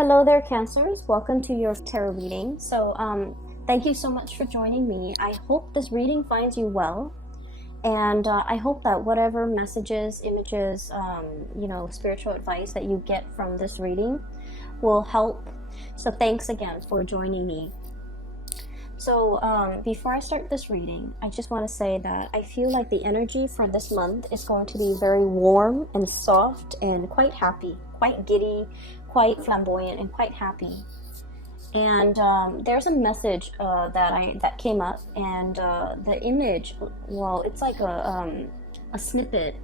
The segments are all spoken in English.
Hello there, Cancers. Welcome to your tarot reading. Thank you so much for joining me. I hope this reading finds you well, and I hope that whatever messages, images, spiritual advice that you get from this reading will help. So thanks again for joining me. So before I start this reading, I just want to say that I feel like the energy for this month is going to be very warm and soft and quite happy, quite giddy, quite flamboyant, and quite happy. And there's a message that came up, and the image, well, it's like a snippet.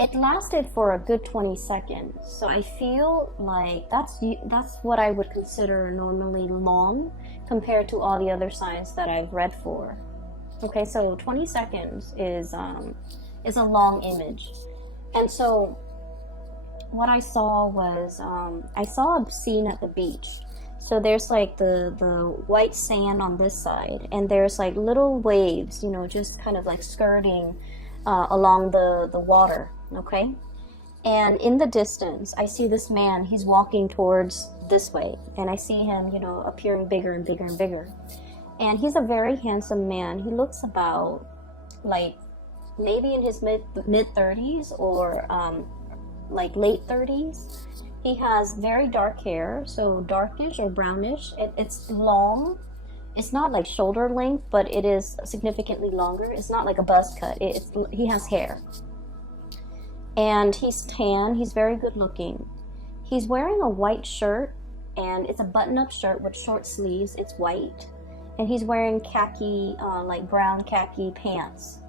It lasted for a good 20 seconds, so I feel like that's what I would consider normally long compared to all the other signs that I've read for. Okay, so 20 seconds is a long image. And so what I saw was I saw a scene at the beach. So there's like the white sand on this side, and there's like little waves, just kind of like skirting along the water. Okay, and in the distance I see this man. He's walking towards this way, and I see him appearing bigger and bigger and bigger, and he's a very handsome man. He looks about like maybe in his mid 30s or like late 30s. He has very dark hair, so darkish or brownish. It's long. It's not like shoulder length, but it is significantly longer. It's not like a buzz cut. He has hair. And he's tan. He's very good looking. He's wearing a white shirt, and it's a button-up shirt with short sleeves. It's white. And he's wearing khaki, like brown khaki pants.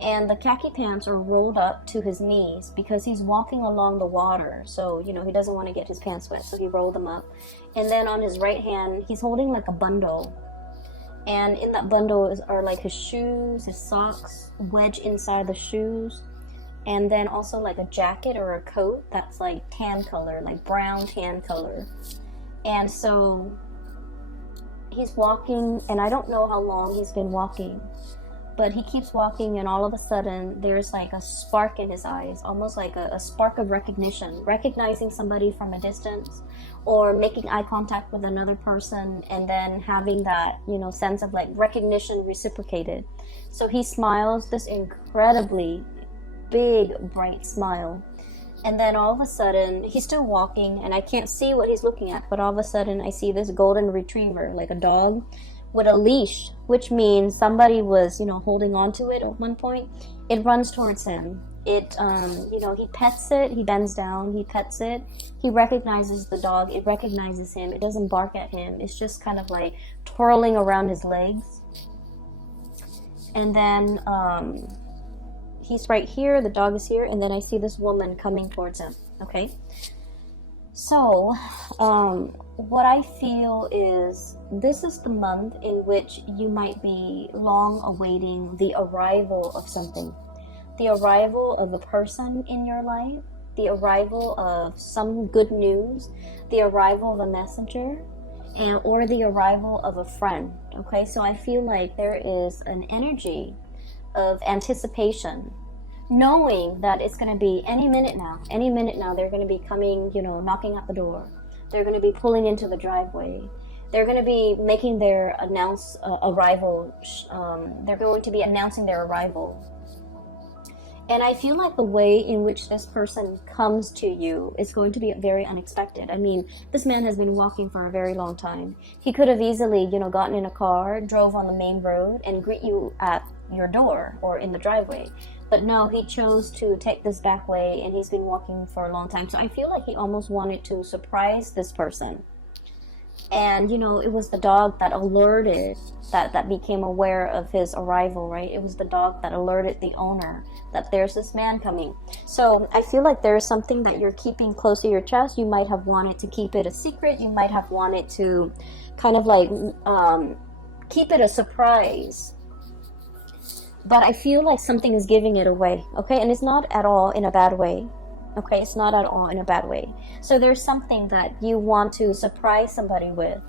And the khaki pants are rolled up to his knees because he's walking along the water. So, he doesn't want to get his pants wet, so he rolled them up. And then on his right hand, he's holding like a bundle. And in that bundle are like his shoes, his socks, wedged inside the shoes. And then also like a jacket or a coat that's like tan color, like brown tan color. And so he's walking, and I don't know how long he's been walking, but he keeps walking, and all of a sudden there's like a spark in his eyes, almost like a spark of recognition, recognizing somebody from a distance, or making eye contact with another person, and then having that, sense of like recognition reciprocated. So he smiles this incredibly big, bright smile. And then all of a sudden, he's still walking, and I can't see what he's looking at, but all of a sudden I see this golden retriever, like a dog, with a leash, which means somebody was, holding on to it at one point. It runs towards him. He pets it, he bends down, he pets it. He recognizes the dog, it recognizes him, it doesn't bark at him. It's just kind of like twirling around his legs. And then he's right here, the dog is here, and then I see this woman coming towards him. Okay, so what I feel is this is the month in which you might be long awaiting the arrival of something, the arrival of a person in your life, the arrival of some good news, the arrival of a messenger, or the arrival of a friend. Okay, so I feel like there is an energy of anticipation, knowing that it's going to be any minute now they're going to be coming, knocking at the door. They're going to be pulling into the driveway. They're going to be making their arrival. They're going to be announcing their arrival. And I feel like the way in which this person comes to you is going to be very unexpected. I mean, this man has been walking for a very long time. He could have easily, gotten in a car, drove on the main road, and greet you at your door or in the driveway. But no, he chose to take this back way, and he's been walking for a long time. So I feel like he almost wanted to surprise this person. And, it was the dog that alerted, that became aware of his arrival, right? It was the dog that alerted the owner that there's this man coming. So I feel like there's something that you're keeping close to your chest. You might have wanted to keep it a secret. You might have wanted to kind of like keep it a surprise. But I feel like something is giving it away, okay? And it's not at all in a bad way, okay? It's not at all in a bad way. So there's something that you want to surprise somebody with.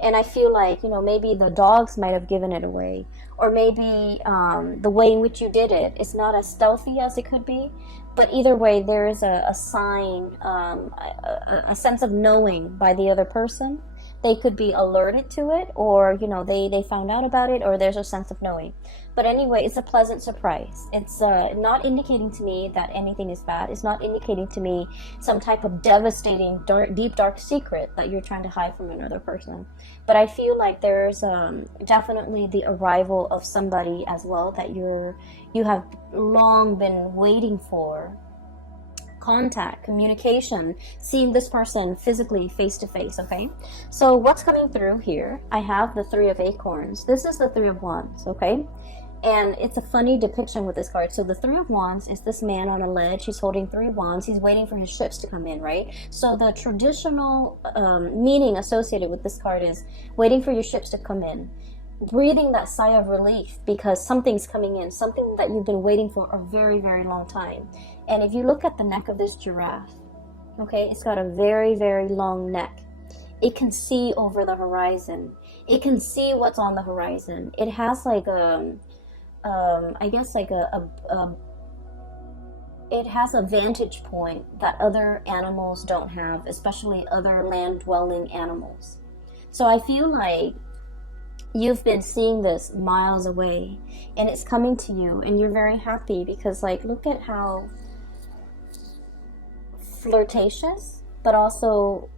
And I feel like, maybe the dogs might have given it away. Or maybe the way in which you did it is not as stealthy as it could be. But either way, there is a sign, a sense of knowing by the other person. They could be alerted to it, or, you know, they found out about it, or there's a sense of knowing. But anyway, it's a pleasant surprise. It's not indicating to me that anything is bad. It's not indicating to me some type of devastating, deep, dark secret that you're trying to hide from another person. But I feel like there's definitely the arrival of somebody as well that you have long been waiting for. Contact, communication, seeing this person physically face to face. Okay, so what's coming through here? I have the Three of Acorns. This is the Three of Wands. Okay, and it's a funny depiction with this card. So the Three of Wands is this man on a ledge. He's holding three wands. He's waiting for his ships to come in, right? So the traditional meaning associated with this card is waiting for your ships to come in, breathing that sigh of relief because something's coming in, something that you've been waiting for a very, very long time. And if you look at the neck of this giraffe, okay, it's got a very, very long neck. It can see over the horizon. It can see what's on the horizon. It has like I guess like it has a vantage point that other animals don't have, especially other land-dwelling animals. So I feel like you've been seeing this miles away, and it's coming to you, and you're very happy because, like, look at how flirtatious, but also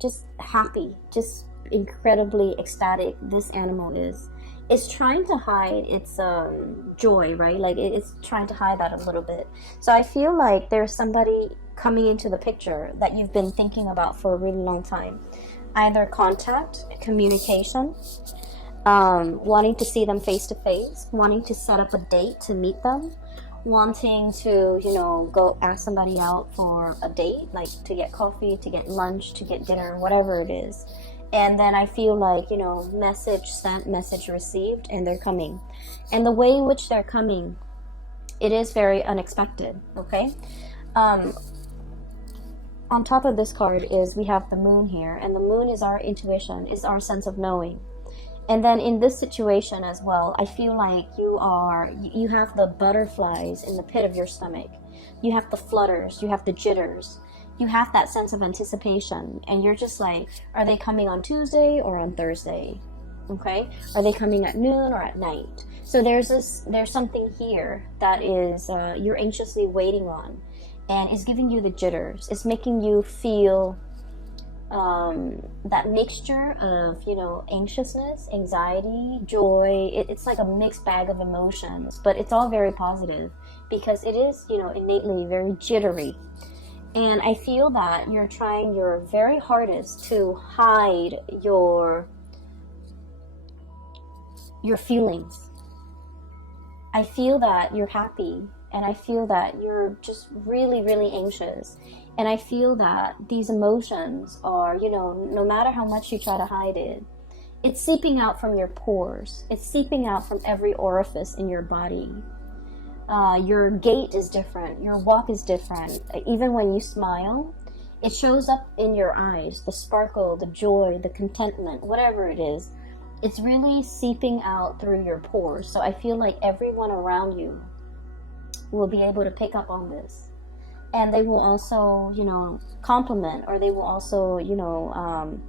just happy, just incredibly ecstatic this animal is. It's trying to hide its joy, right? Like, it's trying to hide that a little bit. So I feel like there's somebody coming into the picture that you've been thinking about for a really long time. Either contact, communication, wanting to see them face to face, wanting to set up a date to meet them, wanting to, you know, go ask somebody out for a date, like to get coffee, to get lunch, to get dinner, whatever it is. And then I feel like, you know, message sent, message received, and they're coming. And the way in which they're coming, it is very unexpected, okay? On top of this card is we have the moon here, and the moon is our intuition, is our sense of knowing. And then in this situation as well, I feel like you have the butterflies in the pit of your stomach. You have the flutters, you have the jitters, you have that sense of anticipation, and you're just like, are they coming on Tuesday or on Thursday? Okay? Are they coming at noon or at night? So there's something here that is you're anxiously waiting on, and it's giving you the jitters. It's making you feel that mixture of, you know, anxiousness, anxiety, joy. It's like a mixed bag of emotions, but it's all very positive because it is, you know, innately very jittery. And I feel that you're trying your very hardest to hide your feelings. I feel that you're happy, and I feel that you're just really, really anxious. And I feel that these emotions are, you know, no matter how much you try to hide it, it's seeping out from your pores. It's seeping out from every orifice in your body. Your gait is different. Your walk is different. Even when you smile, it shows up in your eyes. The sparkle, the joy, the contentment, whatever it is, it's really seeping out through your pores. So I feel like everyone around you will be able to pick up on this. And they will also, you know, compliment, or they will also, you know,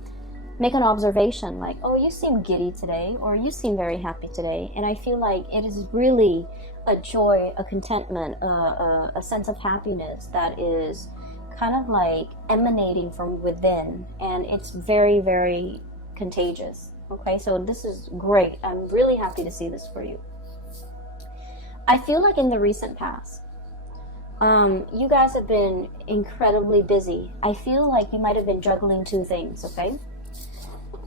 make an observation like, oh, you seem giddy today, or you seem very happy today. And I feel like it is really a joy, a contentment, a sense of happiness that is kind of like emanating from within. And it's very, very contagious. Okay, so this is great. I'm really happy to see this for you. I feel like in the recent past, you guys have been incredibly busy. I feel like you might have been juggling two things, okay?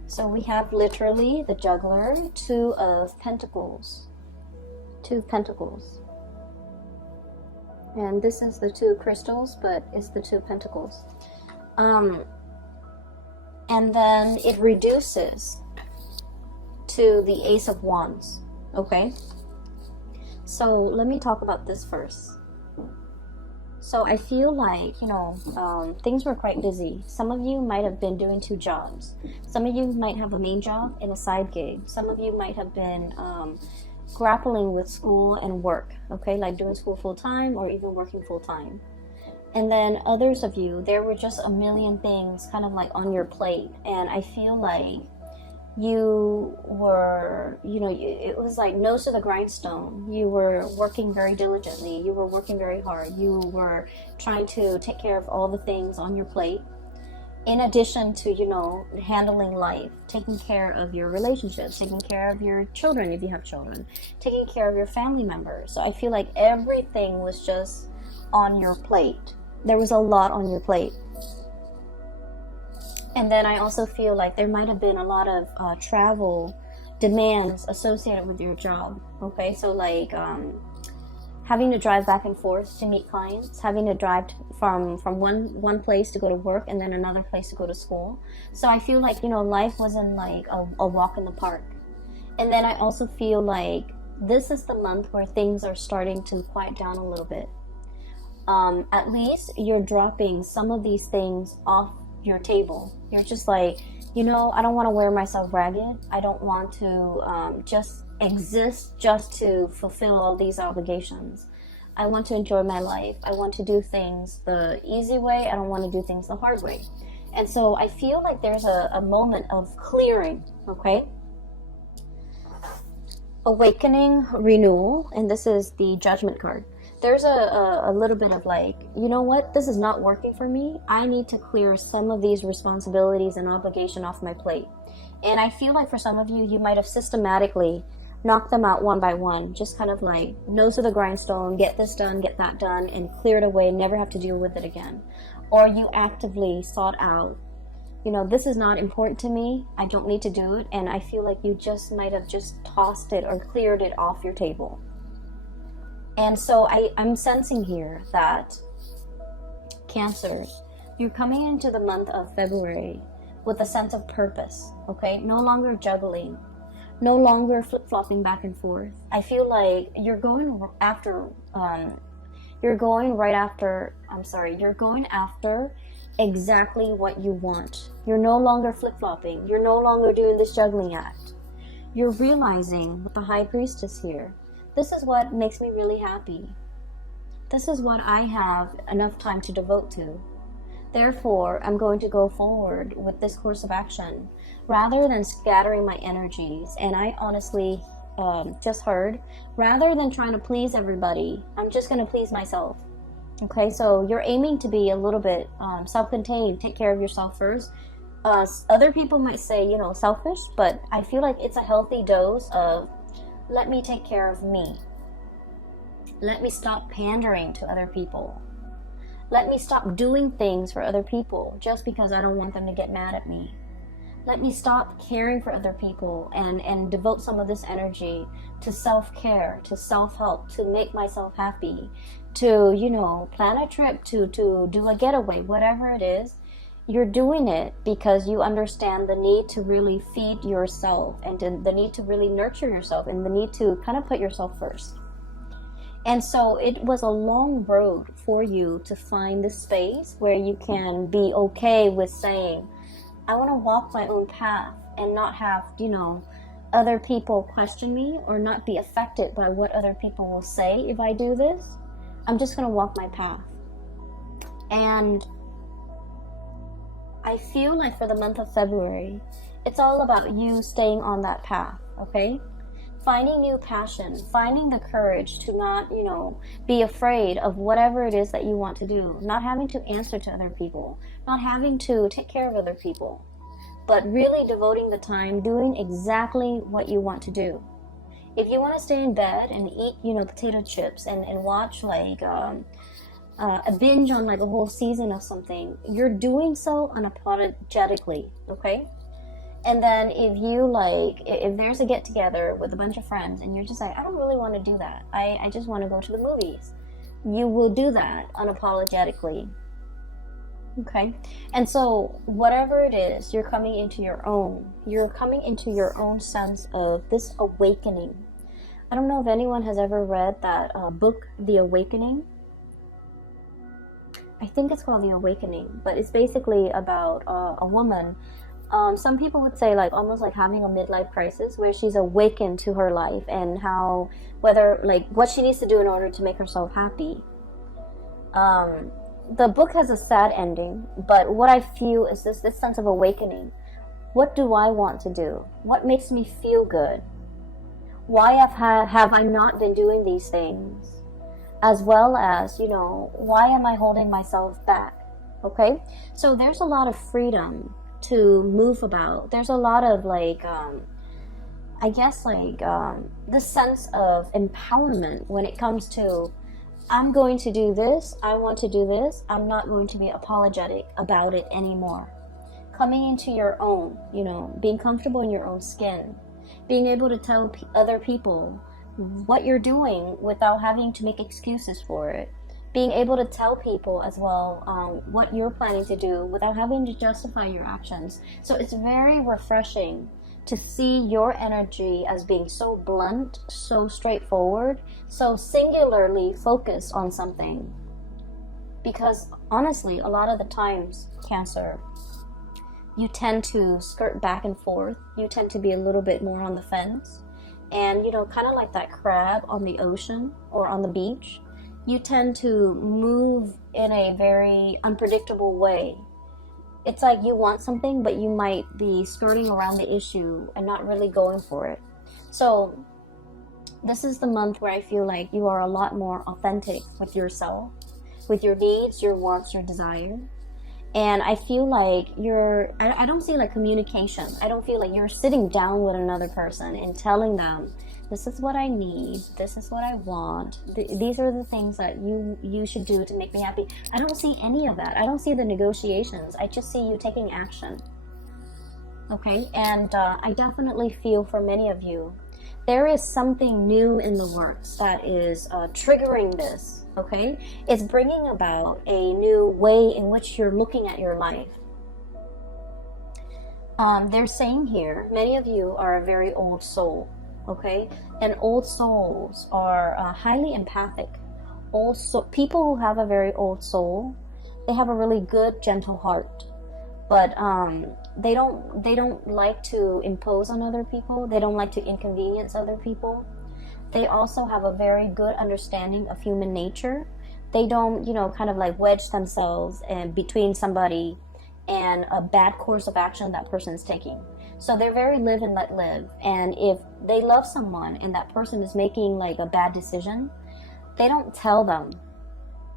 So we have literally the juggler, Two of Pentacles. Two of Pentacles. And this is the two crystals, but it's the Two of Pentacles. And then it reduces to the Ace of Wands, okay? So let me talk about this first. So I feel like, you know, things were quite busy. Some of you might have been doing two jobs. Some of you might have a main job and a side gig. Some of you might have been grappling with school and work, okay, like doing school full-time or even working full-time. And then others of you, there were just a million things kind of like on your plate, and I feel like you were, it was like nose to the grindstone. You were working very diligently, you were working very hard, you were trying to take care of all the things on your plate, in addition to, handling life, taking care of your relationships, taking care of your children if you have children, taking care of your family members. So I feel like everything was just on your plate. There was a lot on your plate. And then I also feel like there might have been a lot of travel demands associated with your job. Okay, so like having to drive back and forth to meet clients, having to drive from one place to go to work and then another place to go to school. So I feel like, life wasn't like a walk in the park. And then I also feel like this is the month where things are starting to quiet down a little bit. At least you're dropping some of these things off your table. You're just like, I don't want to wear myself ragged. I don't want to just exist just to fulfill all these obligations. I want to enjoy my life. I want to do things the easy way. I don't want to do things the hard way. And so I feel like there's a moment of clearing, okay? Awakening, renewal, and this is the Judgment card. There's a little bit of like, you know what, this is not working for me. I need to clear some of these responsibilities and obligation off my plate. And I feel like for some of you, you might have systematically knocked them out one by one, just kind of like nose to the grindstone, get this done, get that done, and clear it away, never have to deal with it again. Or you actively sought out, this is not important to me, I don't need to do it, and I feel like you just might have just tossed it or cleared it off your table. And so I'm sensing here that Cancers, you're coming into the month of February with a sense of purpose, okay? No longer juggling, no longer flip-flopping back and forth. I feel like you're going after exactly what you want. You're no longer flip-flopping. You're no longer doing this juggling act. You're realizing with the High Priestess here, this is what makes me really happy. This is what I have enough time to devote to. Therefore, I'm going to go forward with this course of action rather than scattering my energies. And I honestly just heard, rather than trying to please everybody, I'm just going to please myself. Okay, so you're aiming to be a little bit self-contained, take care of yourself first. Other people might say, selfish, but I feel like it's a healthy dose of let me take care of me. Let me stop pandering to other people. Let me stop doing things for other people just because I don't want them to get mad at me. Let me stop caring for other people and devote some of this energy to self-care, to self-help, to make myself happy, to, plan a trip, to do a getaway, whatever it is. You're doing it because you understand the need to really feed yourself and the need to really nurture yourself and the need to kind of put yourself first. And so it was a long road for you to find this space where you can be okay with saying, I want to walk my own path and not have, other people question me or not be affected by what other people will say if I do this. I'm just going to walk my path. And I feel like for the month of February, it's all about you staying on that path, okay? Finding new passion, finding the courage to not, be afraid of whatever it is that you want to do, not having to answer to other people, not having to take care of other people, but really devoting the time doing exactly what you want to do. If you want to stay in bed and eat, potato chips and watch like a binge on like a whole season of something, you're doing so unapologetically, okay? And then if there's a get together with a bunch of friends and you're just like, I don't really want to do that, I just want to go to the movies, you will do that unapologetically, okay? And so whatever it is, you're coming into your own sense of this awakening. I don't know if anyone has ever read that book, The Awakening. I think it's called The Awakening, but it's basically about a woman Some people would say like almost like having a midlife crisis, where she's awakened to her life and how, whether like what she needs to do in order to make herself happy. The book has a sad ending, but what I feel is this sense of awakening. What do I want to do? What makes me feel good? Why have I not been doing these things? As well as, you know, why am I holding myself back? Okay, so there's a lot of freedom to move about. There's a lot of like, I guess like this sense of empowerment when it comes to, I'm going to do this, I want to do this, I'm not going to be apologetic about it anymore. Coming into your own, you know, being comfortable in your own skin, being able to tell other people what you're doing without having to make excuses for it, being able to tell people as well what you're planning to do without having to justify your actions. So it's very refreshing to see your energy as being so blunt, so straightforward, so singularly focused on something. Because honestly, a lot of the times, Cancer, you tend to skirt back and forth. You tend to be a little bit more on the fence. And, you know, kind of like that crab on the ocean or on the beach, you tend to move in a very unpredictable way. It's like you want something, but you might be skirting around the issue and not really going for it. So this is the month where I feel like you are a lot more authentic with yourself, with your needs, your wants, your desires. And I feel like I don't see like communication. I don't feel like you're sitting down with another person and telling them, this is what I need, this is what I want, these are the things that you should do to make me happy. I don't see any of that. I don't see the negotiations. I just see you taking action. Okay, and I definitely feel for many of you, there is something new in the works that is triggering this. Okay, it's bringing about a new way in which you're looking at your life. They're saying here, many of you are a very old soul. Okay, and old souls are highly empathic. People who have a very old soul, they have a really good, gentle heart, but they don't like to impose on other people. They don't like to inconvenience other people. They also have a very good understanding of human nature. They don't, you know, kind of like wedge themselves in between somebody and a bad course of action that person's taking. So they're very live and let live. And if they love someone and that person is making like a bad decision, they don't tell them.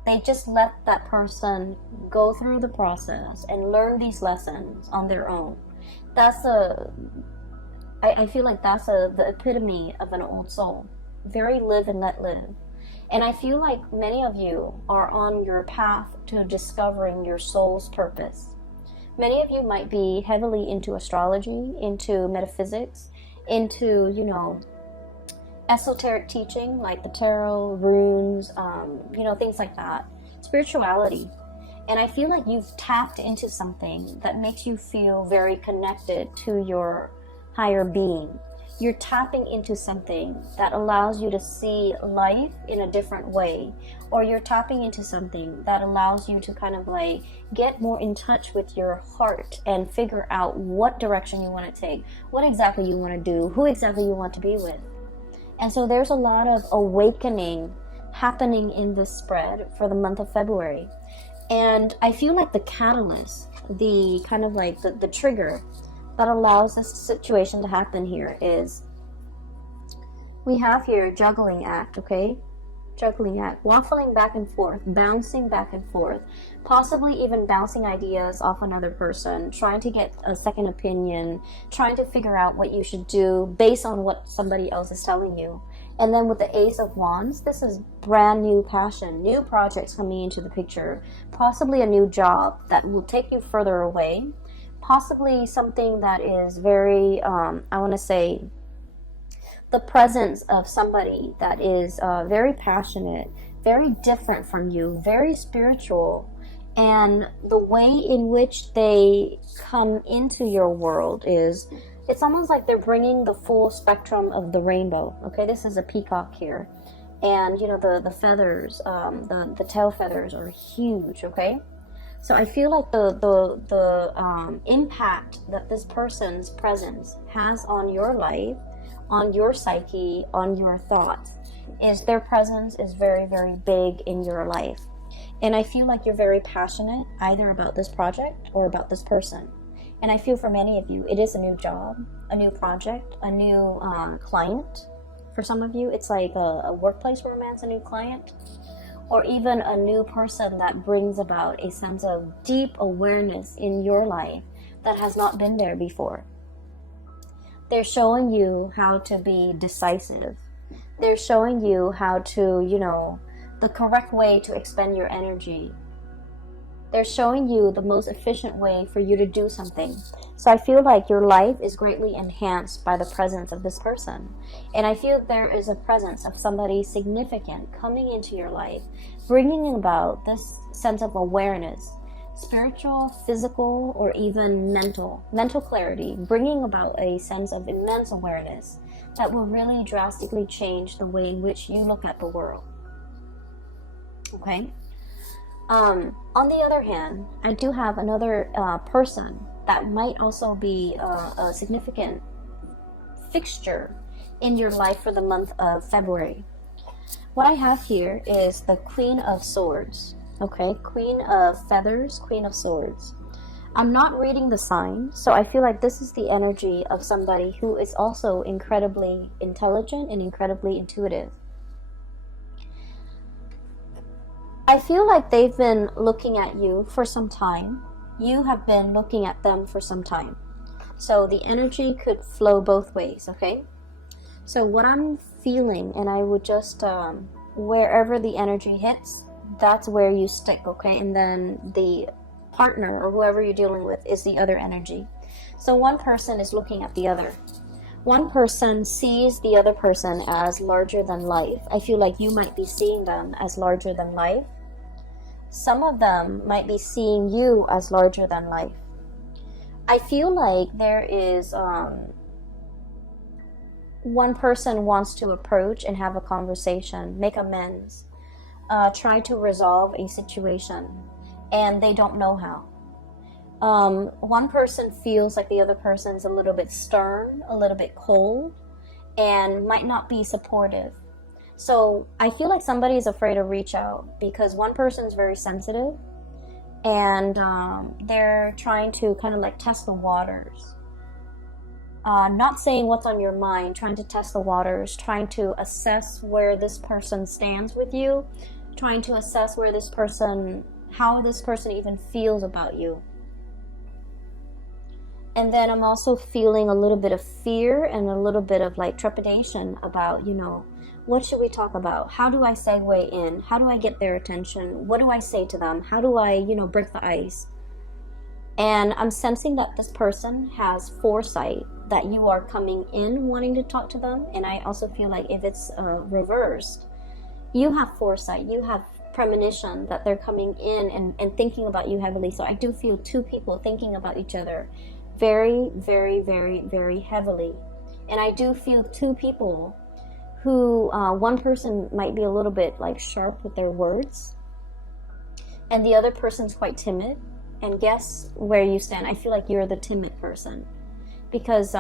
They just let that person go through the process and learn these lessons on their own. I feel like that's the epitome of an old soul. Very live and let live. And I feel like many of you are on your path to discovering your soul's purpose. Many of you might be heavily into astrology, into metaphysics, into, you know, esoteric teaching like the tarot, runes, you know, things like that. Spirituality. And I feel like you've tapped into something that makes you feel very connected to your higher being. You're tapping into something that allows you to see life in a different way, or you're tapping into something that allows you to kind of like get more in touch with your heart and figure out what direction you want to take, what exactly you want to do, who exactly you want to be with. And so there's a lot of awakening happening in this spread for the month of February. And I feel like the catalyst, the kind of like the trigger that allows this situation to happen here is, we have here juggling act, okay? Juggling act, waffling back and forth, bouncing back and forth, possibly even bouncing ideas off another person, trying to get a second opinion, trying to figure out what you should do based on what somebody else is telling you. And then with the Ace of Wands, this is brand new passion, new projects coming into the picture, possibly a new job that will take you further away, possibly something that is very, I want to say, the presence of somebody that is very passionate, very different from you, very spiritual, and the way in which they come into your world is, it's almost like they're bringing the full spectrum of the rainbow. Okay, this is a peacock here, and you know the feathers, the tail feathers are huge. Okay, So I feel like the impact that this person's presence has on your life, on your psyche, on your thoughts, is their presence is very, very big in your life. And I feel like you're very passionate either about this project or about this person. And I feel for many of you, it is a new job, a new project, a new client. For some of you, it's like a workplace romance, a new client, or even a new person that brings about a sense of deep awareness in your life that has not been there before. They're showing you how to be decisive. They're showing you how to, the correct way to expend your energy. They're showing you the most efficient way for you to do something. So I feel like your life is greatly enhanced by the presence of this person. And I feel there is a presence of somebody significant coming into your life, bringing about this sense of awareness, spiritual, physical, or even mental clarity, bringing about a sense of immense awareness that will really drastically change the way in which you look at the world. Okay? On the other hand, I do have another person that might also be a significant fixture in your life for the month of February. What I have here is the Queen of Swords. Okay, Queen of Feathers, Queen of Swords. I'm not reading the sign, so I feel like this is the energy of somebody who is also incredibly intelligent and incredibly intuitive. I feel like they've been looking at you for some time. You have been looking at them for some time. So the energy could flow both ways, okay? So what I'm feeling, and I would just, wherever the energy hits, that's where you stick, okay? And then the partner or whoever you're dealing with is the other energy. So one person is looking at the other. One person sees the other person as larger than life. I feel like you might be seeing them as larger than life. Some of them might be seeing you as larger than life. I feel like there is one person wants to approach and have a conversation, make amends, try to resolve a situation, and they don't know how. One person feels like the other person's a little bit stern, a little bit cold, and might not be supportive. So I feel like somebody is afraid to reach out because one person's very sensitive and they're trying to kind of like test the waters. Not saying what's on your mind, trying to test the waters, trying to assess where this person stands with you, trying to assess where this person, how this person even feels about you. And then I'm also feeling a little bit of fear and a little bit of like trepidation about, what should we talk about? How do I segue in? How do I get their attention? What do I say to them? How do I, break the ice? And I'm sensing that this person has foresight that you are coming in wanting to talk to them. And I also feel like if it's reversed, you have foresight, you have premonition that they're coming in and thinking about you heavily. So I do feel two people thinking about each other very, very, very, very heavily. And I do feel two people who, one person might be a little bit like sharp with their words, and the other person's quite timid. And guess where you stand? I feel like you're the timid person. Because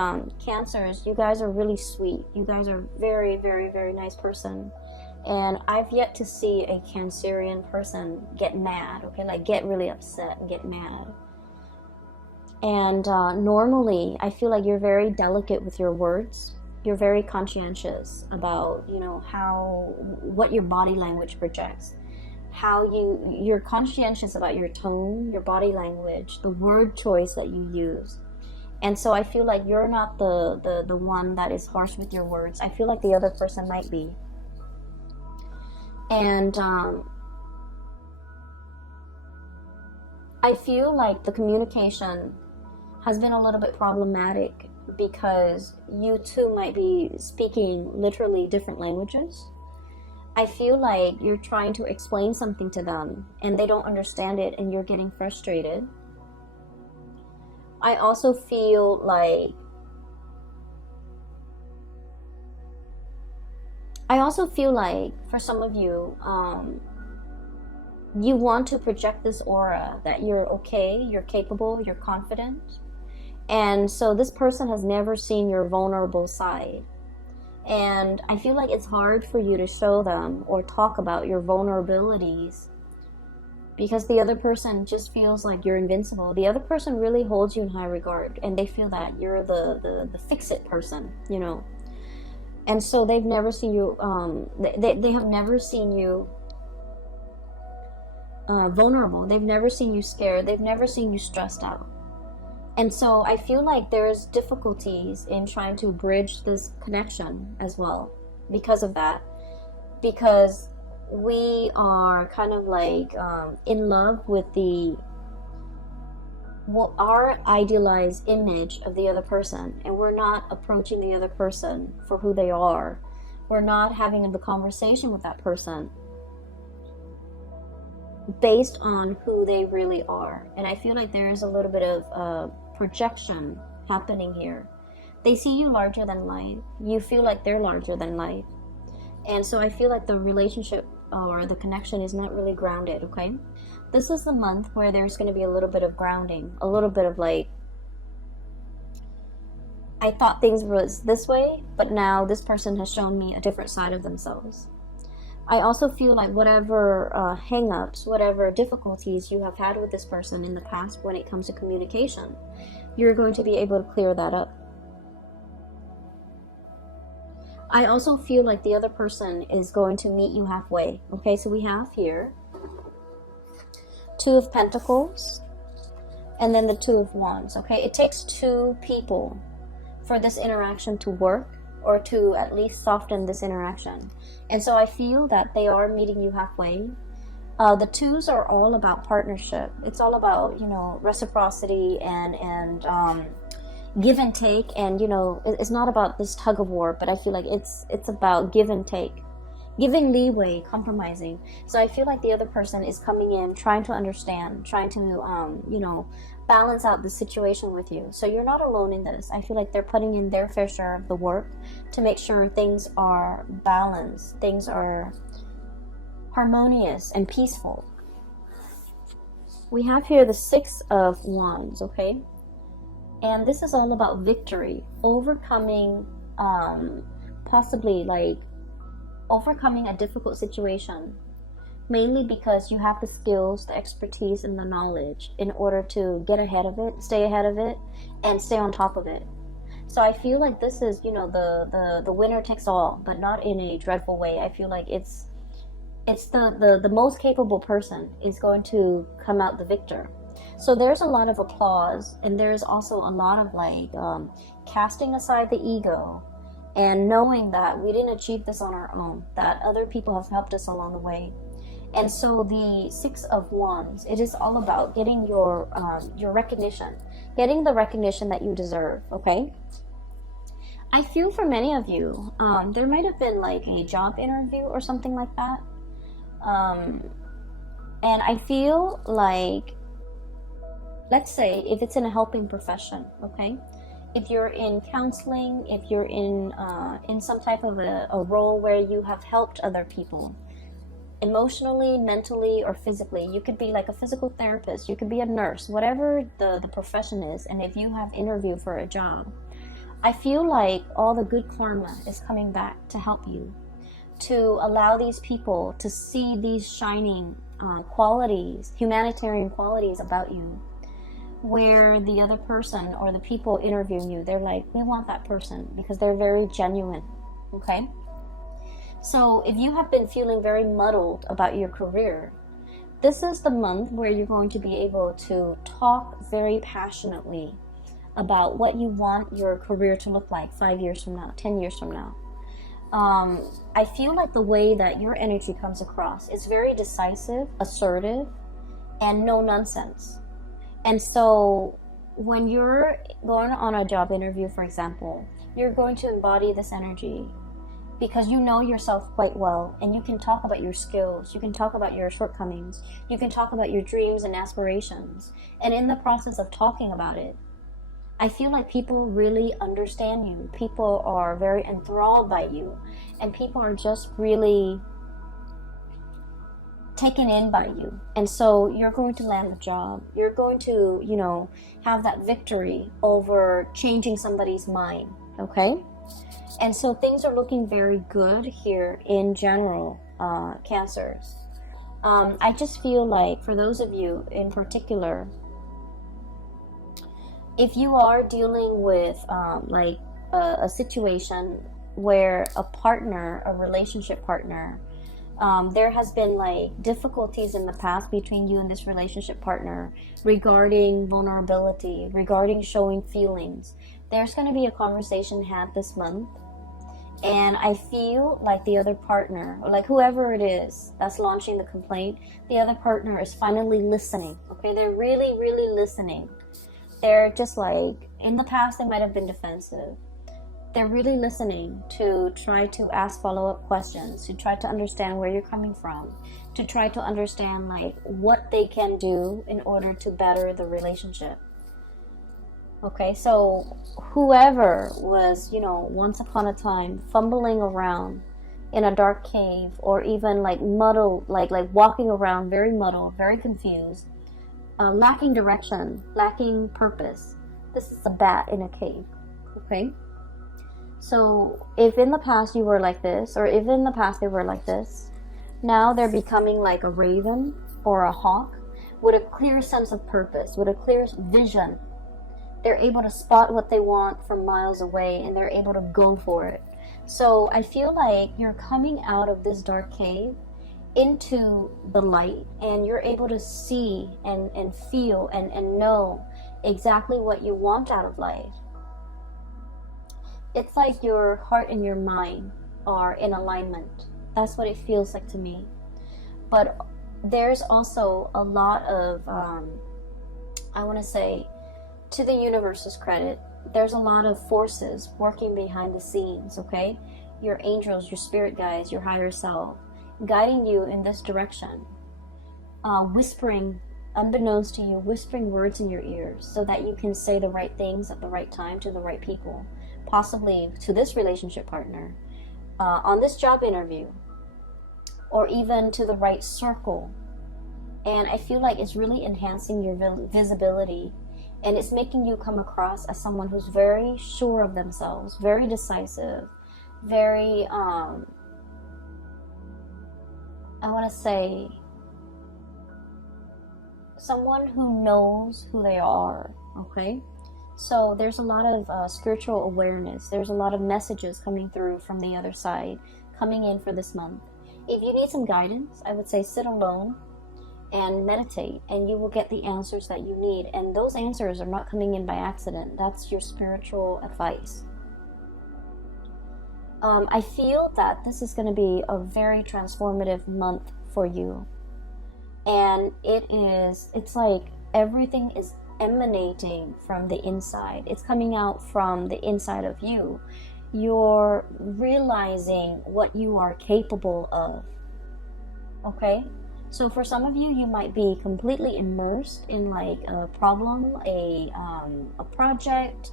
Cancers, you guys are really sweet. You guys are very, very, very nice person. And I've yet to see a Cancerian person get mad, okay? Like get really upset and get mad. And normally, I feel like you're very delicate with your words. You're very conscientious about, what your body language projects. How you're conscientious about your tone, your body language, the word choice that you use. And so I feel like you're not the one that is harsh with your words. I feel like the other person might be. And I feel like the communication has been a little bit problematic because you two might be speaking literally different languages. I feel like you're trying to explain something to them and they don't understand it and you're getting frustrated. I also feel like for some of you, you want to project this aura that you're okay, you're capable, you're confident. And so this person has never seen your vulnerable side. And I feel like it's hard for you to show them or talk about your vulnerabilities because the other person just feels like you're invincible. The other person really holds you in high regard, and they feel that you're the fix-it person, you know. And so they've never seen you, they have never seen you vulnerable. They've never seen you scared. They've never seen you stressed out. And so I feel like there's difficulties in trying to bridge this connection as well because of that. Because we are kind of like in love with our idealized image of the other person, and we're not approaching the other person for who they are. We're not having the conversation with that person based on who they really are. And I feel like there is a little bit of projection happening here. They see you larger than life. You feel like they're larger than life. And so I feel like the relationship or the connection is not really grounded, okay? This is the month where there's going to be a little bit of grounding, a little bit of like, I thought things was this way, but now this person has shown me a different side of themselves. I also feel like whatever hang-ups, whatever difficulties you have had with this person in the past when it comes to communication, you're going to be able to clear that up. I also feel like the other person is going to meet you halfway. Okay, so we have here Two of Pentacles and then the Two of Wands. Okay, it takes two people for this interaction to work, or to at least soften this interaction. And so I feel that they are meeting you halfway. The twos are all about partnership. It's all about, you know, reciprocity and give and take. And, you know, it's not about this tug of war, but I feel like it's about give and take. Giving leeway, compromising. So I feel like the other person is coming in, trying to understand, trying to, you know, balance out the situation with you. So you're not alone in this. I feel like they're putting in their fair share of the work to make sure things are balanced, things are harmonious and peaceful. We have here the Six of Wands, okay? And this is all about victory, overcoming, possibly like overcoming a difficult situation, mainly because you have the skills, the expertise, and the knowledge in order to get ahead of it, stay ahead of it, and stay on top of it. So I feel like this is, you know, the winner takes all, but not in a dreadful way. I feel like it's the most capable person is going to come out the victor. So there's a lot of applause, and there's also a lot of like casting aside the ego and knowing that we didn't achieve this on our own, that other people have helped us along the way. And so the Six of Wands, it is all about getting your recognition, getting the recognition that you deserve, okay? I feel for many of you, there might have been like a job interview or something like that. And I feel like, let's say if it's in a helping profession, okay? If you're in counseling, if you're in some type of a role where you have helped other people, emotionally, mentally, or physically. You could be like a physical therapist, you could be a nurse, whatever the profession is. And if you have interviewed for a job, I feel like all the good karma is coming back to help you, to allow these people to see these shining qualities, humanitarian qualities about you, where the other person or the people interviewing you, they're like, we want that person because they're very genuine, okay? So if you have been feeling very muddled about your career, this is the month where you're going to be able to talk very passionately about what you want your career to look like 5 years from now, 10 years from now. I feel like the way that your energy comes across is very decisive, assertive, and no nonsense. And so when you're going on a job interview, for example, you're going to embody this energy because you know yourself quite well, and you can talk about your skills, you can talk about your shortcomings, you can talk about your dreams and aspirations. And in the process of talking about it, I feel like people really understand you. People are very enthralled by you, and people are just really taken in by you. And so you're going to land the job. You're going to, you know, have that victory over changing somebody's mind, okay? And so things are looking very good here in general, Cancers. I just feel like for those of you in particular, if you are dealing with like a situation where a partner, a relationship partner, there has been like difficulties in the past between you and this relationship partner regarding vulnerability, regarding showing feelings, there's going to be a conversation had this month. And I feel like the other partner, or like whoever it is that's launching the complaint, the other partner is finally listening. Okay, they're really, really listening. They're just like, in the past they might have been defensive. They're really listening to try to ask follow-up questions, to try to understand where you're coming from, to try to understand like what they can do in order to better the relationship. Okay, so whoever was, you know, once upon a time fumbling around in a dark cave, or even like muddled, like walking around very muddled, very confused, lacking direction, lacking purpose. This is a bat in a cave. Okay, so if in the past you were like this, or if in the past they were like this, now they're becoming like a raven or a hawk with a clear sense of purpose, with a clear vision. They're able to spot what they want from miles away, and they're able to go for it. So I feel like you're coming out of this dark cave into the light, and you're able to see and feel and know exactly what you want out of life. It's like your heart and your mind are in alignment. That's what it feels like to me. But there's also a lot of, I want to say, to the universe's credit, there's a lot of forces working behind the scenes, okay? Your angels, your spirit guides, your higher self, guiding you in this direction, whispering, unbeknownst to you, whispering words in your ears so that you can say the right things at the right time to the right people, possibly to this relationship partner, on this job interview, or even to the right circle. And I feel like it's really enhancing your visibility. And it's making you come across as someone who's very sure of themselves, very decisive, very, I want to say, someone who knows who they are, okay? So there's a lot of spiritual awareness. There's a lot of messages coming through from the other side, coming in for this month. If you need some guidance, I would say sit alone and meditate, and you will get the answers that you need. And those answers are not coming in by accident. That's your spiritual advice. I feel that this is going to be a very transformative month for you. And it's like everything is emanating from the inside. It's coming out from the inside of you. You're realizing what you are capable of. Okay? So for some of you, you might be completely immersed in like a problem, a project,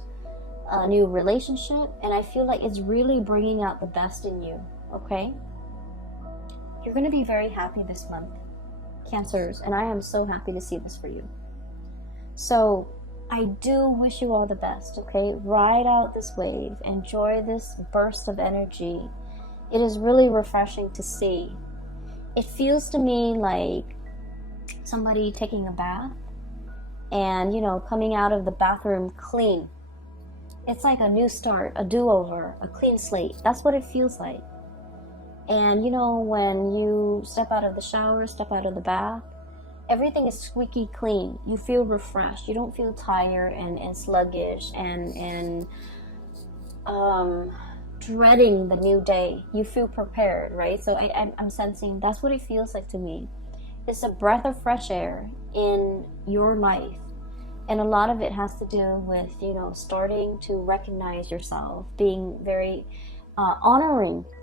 a new relationship, and I feel like it's really bringing out the best in you, okay? You're going to be very happy this month, Cancers, and I am so happy to see this for you. So I do wish you all the best, okay? Ride out this wave, enjoy this burst of energy. It is really refreshing to see. It feels to me like somebody taking a bath and, you know, coming out of the bathroom clean. It's like a new start, a do-over, a clean slate. That's what it feels like. And, you know, when you step out of the shower, step out of the bath, everything is squeaky clean. You feel refreshed. You don't feel tired and sluggish and dreading the new day. You feel prepared, right? So I'm sensing that's what it feels like to me. It's a breath of fresh air in your life, and a lot of it has to do with, you know, starting to recognize yourself, being very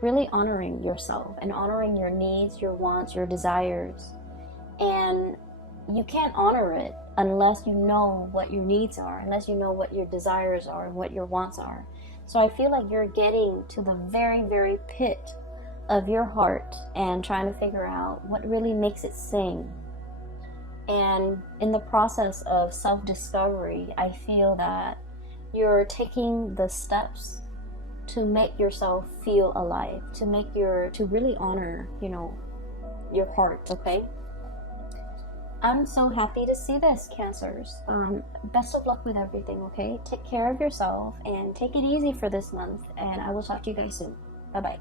really honoring yourself and honoring your needs, your wants, your desires. And you can't honor it unless you know what your needs are, unless you know what your desires are and what your wants are. So I feel like you're getting to the very, very pit of your heart and trying to figure out what really makes it sing. And in the process of self-discovery, I feel that you're taking the steps to make yourself feel alive, to really honor, your heart, okay? I'm so happy to see this, Cancers. Best of luck with everything, okay? Take care of yourself and take it easy for this month, and I will talk to you guys soon. Bye-bye.